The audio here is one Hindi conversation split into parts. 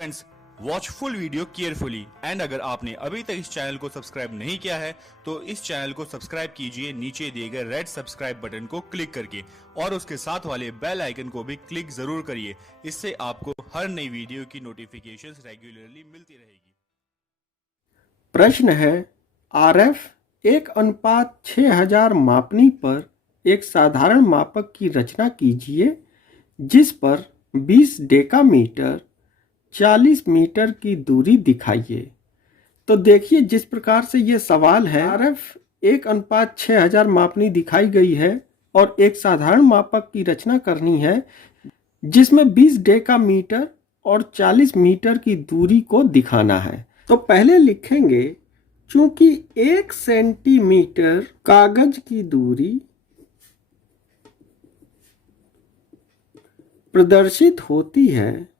Friends, watch full video carefully and अगर आपने अभी तक इस चैनल को सब्सक्राइब नहीं किया है तो इस चैनल को सब्सक्राइब कीजिए नीचे दिए गए रेड सब्सक्राइब बटन को क्लिक करके और उसके साथ वाले बेल आइकन को भी क्लिक जरूर करिए। इससे आपको हर नई वीडियो की नोटिफिकेशंस रेगुलरली मिलती रहेगी। प्रश्न है, RF 1:6000 मापनी पर एक साधारण मापक की रचना कीजिए जिस पर 20 डेकामीटर 40 मीटर की दूरी दिखाइए। तो देखिए, जिस प्रकार से ये सवाल है, RF 1:6000 मापनी दिखाई गई है और एक साधारण मापक की रचना करनी है जिसमें 20 डेकामीटर और 40 मीटर की दूरी को दिखाना है। तो पहले लिखेंगे, चूंकि 1 सेंटीमीटर कागज की दूरी प्रदर्शित होती है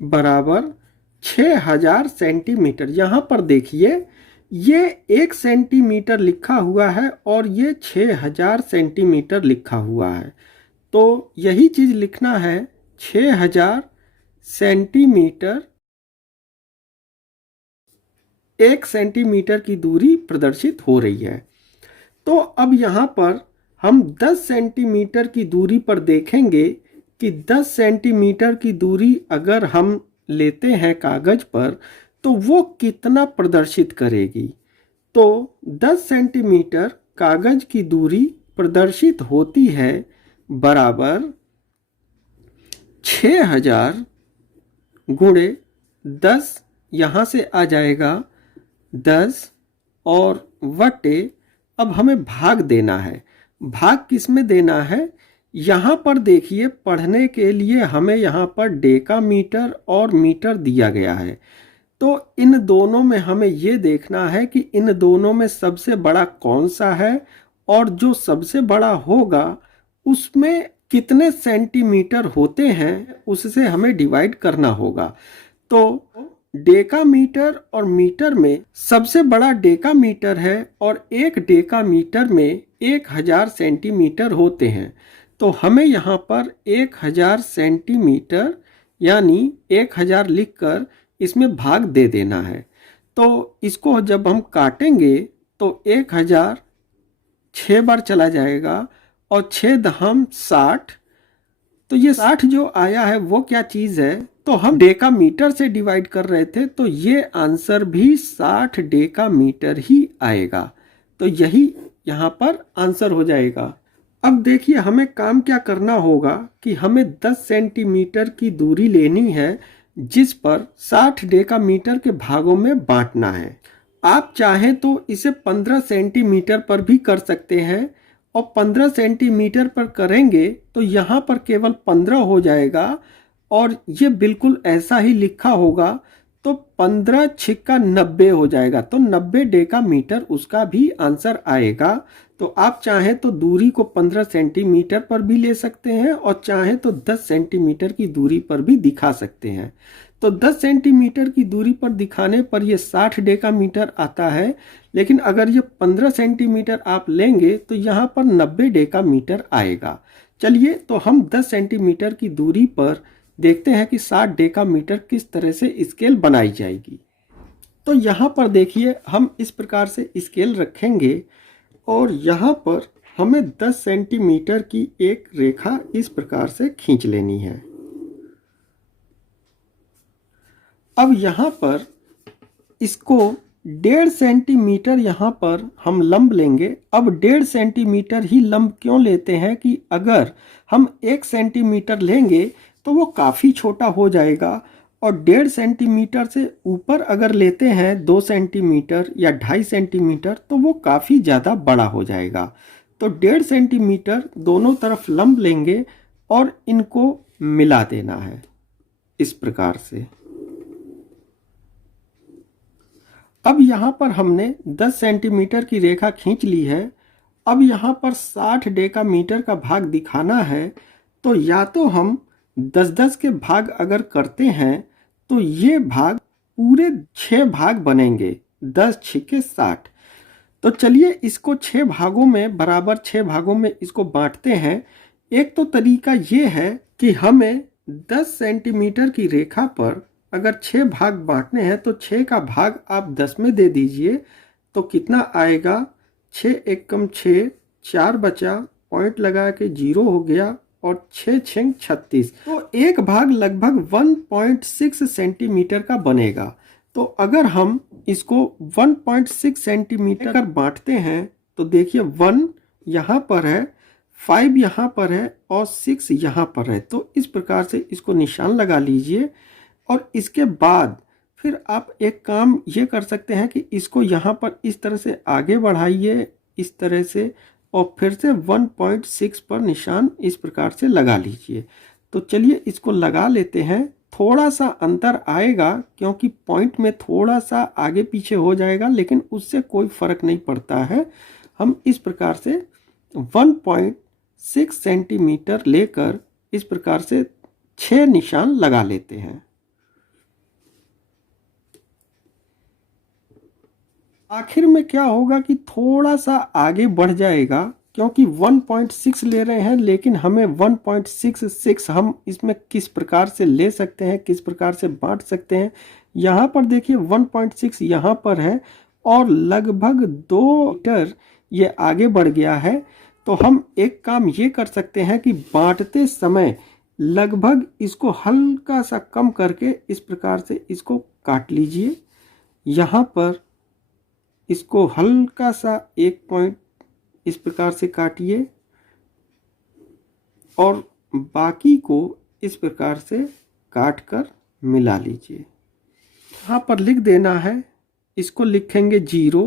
बराबर 6000 सेंटीमीटर। यहां पर देखिए, ये 1 सेंटीमीटर लिखा हुआ है और ये 6000 सेंटीमीटर लिखा हुआ है। तो यही चीज लिखना है, 6000 सेंटीमीटर 1 सेंटीमीटर की दूरी प्रदर्शित हो रही है। तो अब यहाँ पर हम 10 सेंटीमीटर की दूरी पर देखेंगे कि 10 सेंटीमीटर की दूरी अगर हम लेते हैं कागज पर तो वो कितना प्रदर्शित करेगी। तो 10 सेंटीमीटर कागज की दूरी प्रदर्शित होती है बराबर 6000 गुणे 10, यहाँ से आ जाएगा 10 और वटे, अब हमें भाग देना है। भाग किस में देना है? यहाँ पर देखिए, पढ़ने के लिए हमें यहाँ पर डेकामीटर और मीटर दिया गया है। तो इन दोनों में हमें ये देखना है कि इन दोनों में सबसे बड़ा कौन सा है और जो सबसे बड़ा होगा उसमें कितने सेंटीमीटर होते हैं उससे हमें डिवाइड करना होगा। तो डेकामीटर और मीटर में सबसे बड़ा डेकामीटर है और 1 डेकामीटर में 1000 सेंटीमीटर होते हैं। तो हमें यहाँ पर 1000 सेंटीमीटर यानी 1000 लिखकर इसमें भाग दे देना है। तो इसको जब हम काटेंगे तो 1000 6 बार चला जाएगा और 6 दहम 60। तो ये 60 जो आया है वो क्या चीज़ है? तो हम डेकामीटर से डिवाइड कर रहे थे, तो ये आंसर भी 60 डेकामीटर ही आएगा। तो यही यहाँ पर आंसर हो जाएगा। अब देखिए, हमें काम क्या करना होगा कि हमें 10 सेंटीमीटर की दूरी लेनी है जिस पर 60 डेकामीटर के भागों में बांटना है। आप चाहें तो इसे 15 सेंटीमीटर पर भी कर सकते हैं और 15 सेंटीमीटर पर करेंगे तो यहाँ पर केवल 15 हो जाएगा और ये बिल्कुल ऐसा ही लिखा होगा। तो 15 छिक्का 90 हो जाएगा, तो 90 डेकामीटर उसका भी आंसर आएगा। तो आप चाहें तो दूरी को 15 सेंटीमीटर पर भी ले सकते हैं और चाहें तो 10 सेंटीमीटर की दूरी पर भी दिखा सकते हैं। तो 10 सेंटीमीटर की दूरी पर दिखाने पर ये 60 डेकामीटर आता है, लेकिन अगर ये 15 सेंटीमीटर आप लेंगे तो यहाँ पर 90 डेकामीटर आएगा। चलिए, तो हम 10 सेंटीमीटर की दूरी पर देखते हैं कि 60 डेकामीटर किस तरह से स्केल बनाई जाएगी। तो यहाँ पर देखिए, हम इस प्रकार से स्केल रखेंगे और यहाँ पर हमें 10 सेंटीमीटर की एक रेखा इस प्रकार से खींच लेनी है। अब यहाँ पर इसको 1.5 सेंटीमीटर यहाँ पर हम लंब लेंगे। अब 1.5 सेंटीमीटर ही लंब क्यों लेते हैं कि अगर हम 1 सेंटीमीटर लेंगे तो वो काफ़ी छोटा हो जाएगा और 1.5 सेंटीमीटर से ऊपर अगर लेते हैं 2 सेंटीमीटर या 2.5 सेंटीमीटर तो वो काफ़ी ज़्यादा बड़ा हो जाएगा। तो 1.5 सेंटीमीटर दोनों तरफ लंब लेंगे और इनको मिला देना है इस प्रकार से। अब यहाँ पर हमने 10 सेंटीमीटर की रेखा खींच ली है। अब यहाँ पर 60 डेकामीटर का भाग दिखाना है, तो या तो हम 10-10 के भाग अगर करते हैं तो ये भाग पूरे 6 भाग बनेंगे, 10 छिके 60। तो चलिए इसको 6 भागों में, बराबर 6 भागों में इसको बांटते हैं। एक तो तरीका ये है कि हमें 10 सेंटीमीटर की रेखा पर अगर 6 भाग बांटने हैं तो 6 का भाग आप 10 में दे दीजिए, तो कितना आएगा, 6 एकम 6, 4 बचा, पॉइंट लगा के 0 हो गया और 6 6 36। तो एक भाग लगभग 1.6 सेंटीमीटर का बनेगा। तो अगर हम इसको 1.6 सेंटीमीटर कर बांटते हैं तो देखिए 1 यहाँ पर है, 5 यहाँ पर है और 6 यहाँ पर है। तो इस प्रकार से इसको निशान लगा लीजिए और इसके बाद फिर आप एक काम ये कर सकते हैं कि इसको यहाँ पर इस तरह से आगे बढ़ाइए, इस तरह से, और फिर से 1.6 पर निशान इस प्रकार से लगा लीजिए। तो चलिए इसको लगा लेते हैं। थोड़ा सा अंतर आएगा क्योंकि पॉइंट में थोड़ा सा आगे पीछे हो जाएगा, लेकिन उससे कोई फर्क नहीं पड़ता है। हम इस प्रकार से 1.6 सेंटीमीटर लेकर इस प्रकार से 6 निशान लगा लेते हैं। आखिर में क्या होगा कि थोड़ा सा आगे बढ़ जाएगा क्योंकि 1.6 ले रहे हैं, लेकिन हमें 1.66 हम इसमें किस प्रकार से ले सकते हैं, किस प्रकार से बांट सकते हैं। यहाँ पर देखिए 1.6 यहाँ पर है और लगभग 2 मीटर ये आगे बढ़ गया है। तो हम एक काम ये कर सकते हैं कि बांटते समय लगभग इसको हल्का सा कम करके इस प्रकार से इसको काट लीजिए। यहाँ पर इसको हल्का सा 1 पॉइंट इस प्रकार से काटिए और बाकी को इस प्रकार से काट कर मिला लीजिए। यहाँ पर लिख देना है, इसको लिखेंगे 0,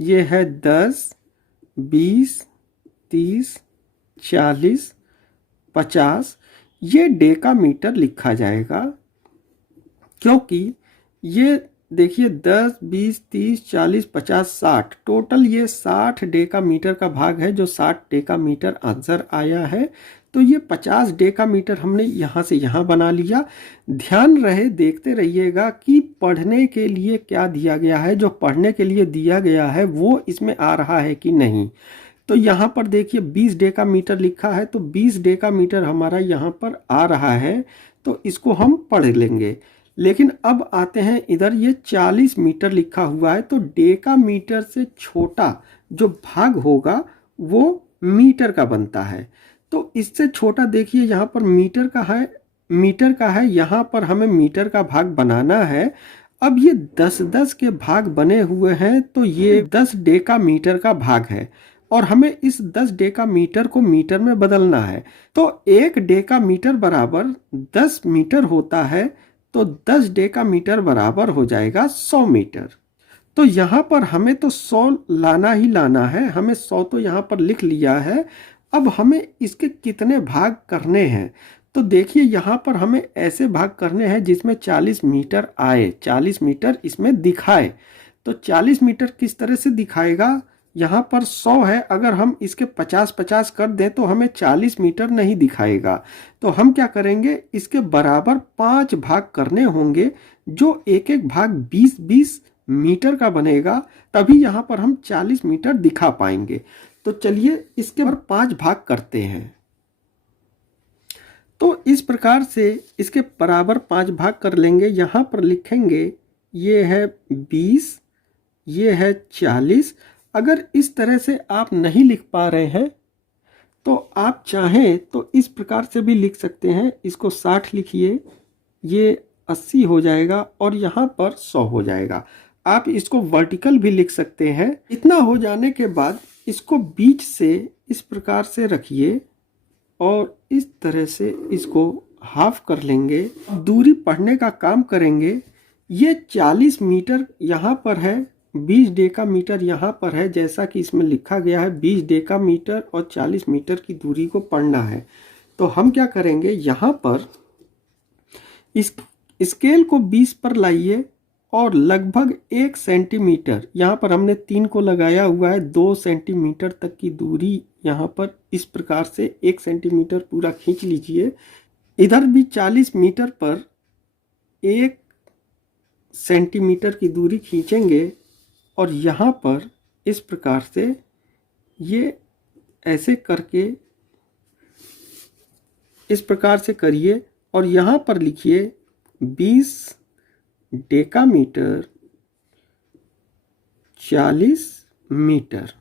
ये है 10, 20, 30, 40, 50। ये डेकामीटर लिखा जाएगा क्योंकि ये देखिए 10, 20, 30, 40, 50, 60, टोटल ये 60 डेकामीटर का भाग है, जो 60 डेकामीटर आंसर आया है। तो ये 50 डेकामीटर हमने यहाँ से यहाँ बना लिया। ध्यान रहे, देखते रहिएगा कि पढ़ने के लिए क्या दिया गया है, जो पढ़ने के लिए दिया गया है वो इसमें आ रहा है कि नहीं। तो यहाँ पर देखिए 20 डेकामीटर लिखा है, तो 20 डेकामीटर हमारा यहाँ पर आ रहा है, तो इसको हम पढ़ लेंगे। लेकिन अब आते हैं इधर, ये 40 मीटर लिखा हुआ है, तो डेकामीटर से छोटा जो भाग होगा वो मीटर का बनता है। तो इससे छोटा देखिए यहाँ पर मीटर का है, यहाँ पर हमें मीटर का भाग बनाना है। अब ये 10-10 के भाग बने हुए हैं, तो ये 10 डेकामीटर का भाग है और हमें इस 10 डेकामीटर को मीटर में बदलना है। तो 1 डेकामीटर बराबर 10 मीटर होता है, तो 10 डेकामीटर बराबर हो जाएगा 100 मीटर। तो यहाँ पर हमें तो 100 लाना ही लाना है, हमें 100 तो यहाँ पर लिख लिया है। अब हमें इसके कितने भाग करने हैं, तो देखिए यहाँ पर हमें ऐसे भाग करने हैं जिसमें 40 मीटर आए, 40 मीटर इसमें दिखाए। तो 40 मीटर किस तरह से दिखाएगा, यहाँ पर 100 है, अगर हम इसके 50-50 कर दें तो हमें 40 मीटर नहीं दिखाएगा। तो हम क्या करेंगे, इसके बराबर 5 भाग करने होंगे, जो एक एक भाग 20-20 मीटर का बनेगा, तभी यहाँ पर हम 40 मीटर दिखा पाएंगे। तो चलिए इसके पर 5 भाग करते हैं। तो इस प्रकार से इसके बराबर 5 भाग कर लेंगे। यहाँ पर लिखेंगे ये है 20, ये है 40। अगर इस तरह से आप नहीं लिख पा रहे हैं तो आप चाहें तो इस प्रकार से भी लिख सकते हैं। इसको 60 लिखिए, ये 80 हो जाएगा और यहाँ पर 100 हो जाएगा। आप इसको वर्टिकल भी लिख सकते हैं। इतना हो जाने के बाद इसको बीच से इस प्रकार से रखिए और इस तरह से इसको हाफ कर लेंगे। दूरी पढ़ने का काम करेंगे। ये 40 मीटर यहाँ पर है, 20 डेकामीटर यहाँ पर है, जैसा कि इसमें लिखा गया है 20 डेकामीटर और 40 मीटर की दूरी को पढ़ना है। तो हम क्या करेंगे, यहाँ पर इस स्केल को 20 पर लाइए और लगभग 1 सेंटीमीटर, यहाँ पर हमने 3 को लगाया हुआ है, 2 सेंटीमीटर तक की दूरी यहाँ पर इस प्रकार से 1 सेंटीमीटर पूरा खींच लीजिए। इधर भी 40 मीटर पर 1 सेंटीमीटर की दूरी खींचेंगे और यहाँ पर इस प्रकार से ये ऐसे करके इस प्रकार से करिए और यहाँ पर लिखिए 20 डेकामीटर 40 मीटर।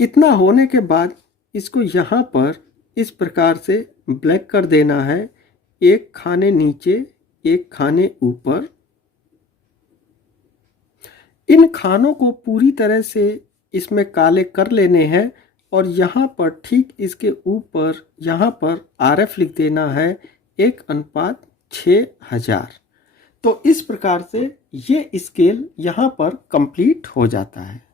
इतना होने के बाद इसको यहाँ पर इस प्रकार से ब्लैक कर देना है, एक खाने नीचे एक खाने ऊपर। इन खानों को पूरी तरह से इसमें काले कर लेने हैं और यहाँ पर ठीक इसके ऊपर यहाँ पर RF लिख देना है 1:6000। तो इस प्रकार से ये स्केल यहाँ पर कंप्लीट हो जाता है।